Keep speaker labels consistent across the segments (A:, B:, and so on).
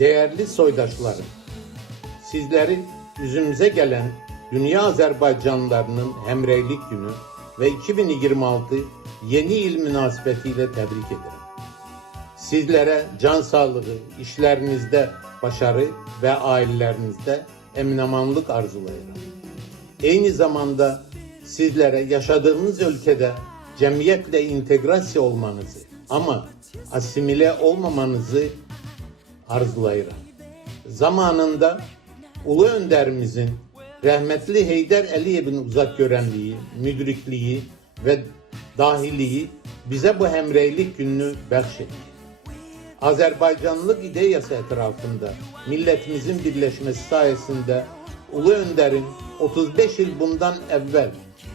A: Değerli soydaşlarım, sizleri yüzümüze gelen Dünya Azerbaycanlılarının Hemreylik Günü ve 2026 yeni yıl münasebetiyle tebrik ederim. Sizlere can sağlığı, işlerinizde başarı ve ailelerinizde eminamanlık arzulayırım. Aynı zamanda sizlere yaşadığınız ülkede cemiyetle integrasya olmanızı ama asimile olmamanızı arzulayırım. Zamanında Ulu Önderimizin rahmetli Heydər Əliyevin uzak görenliği, müdrikliği ve dahiliği bize bu hemreylik gününü bəxş Azerbaycanlılık ideyası etrafında milletimizin birleşmesi sayesinde Ulu Önder'in 35 yıl bundan evvel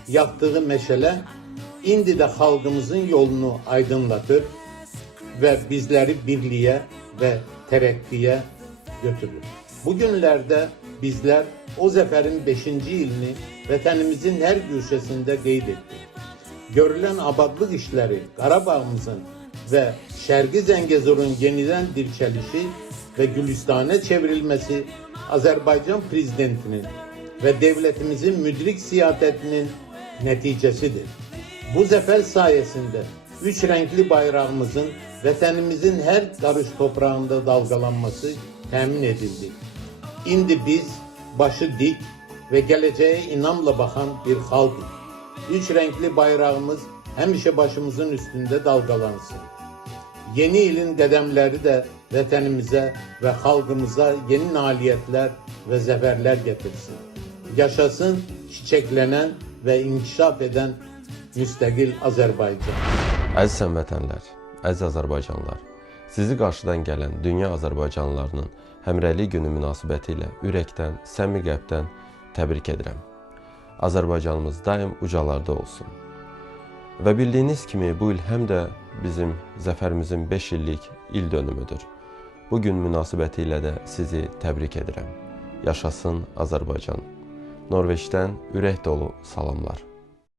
A: yaptığı meşale indi de halkımızın yolunu aydınlatır ve bizleri birliğe ve terekkiye götürür. Bugünlerde bizler o zaferin 5. yılını vatanımızın her köşesinde kaydettik. Görülen abadlık işleri Qarabağımızın ve Şərqi Zəngəzurun yeniden dirçəlişi ve Gülüstan'a çevrilmesi Azerbaycan prezidentinin ve devletimizin müdrik siyasetinin neticesidir. Bu zafer sayesinde üç renkli bayrağımızın vatanımızın her karış toprağında dalgalanması temin edildi. Şimdi biz başı dik ve geleceğe inamla bakan bir halkız. Üç renkli bayrağımız hemşe başımızın üstünde dalgalansın. Yeni ilin dedemleri de vatanımıza ve halkımıza yeni naliyetler ve zaferler getirsin. Yaşasın çiçeklenen ve inkişaf eden müstakil Azerbaycan.
B: Əziz həmvətənlər, əziz Azərbaycanlılar, sizi qarşıdan gələn dünya Azərbaycanlılarının həmrəylik günü münasibətilə ürəkdən, səmimi qəlbdən təbrik edirəm. Azərbaycanımız daim ucalarda olsun. Və bildiyiniz kimi bu il həm də bizim zəfərimizin 5 illik il dönümüdür. Bu gün münasibətilə də sizi təbrik edirəm. Yaşasın Azərbaycan. Norveçdən ürək dolu salamlar.